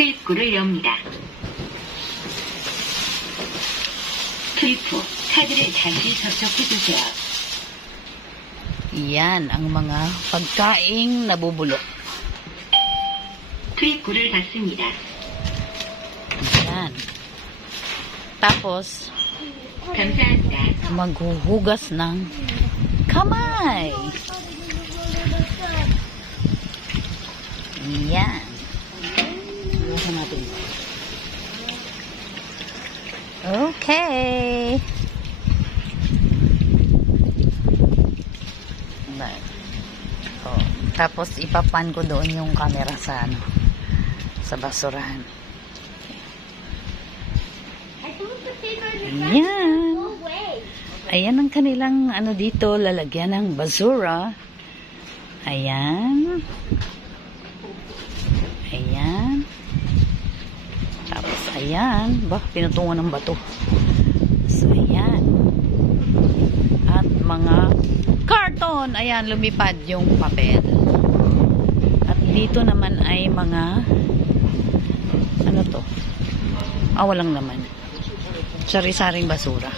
출입구를 엽니다. 투입 후 카드를 다시 접촉해주세요. Yan ang mga pagkaing nabubulok. 투입구를 닫습니다. Yan. Tapos, 감사합니다. maghuhugas ng kamay. Yan. Hugasan natin. Okay. Ba- Oh. Tapos ipapan ko doon yung camera sa ano sa basurahan. Ayan. Ayan ang kanilang ano dito, lalagyan ng basura. Ayan. Tapos ayan. Ba, pinutungo ng bato. So, ayan. At mga karton. Ayan, lumipad yung papel. At dito naman ay mga ano to? Ah, walang naman. Sari-saring basura.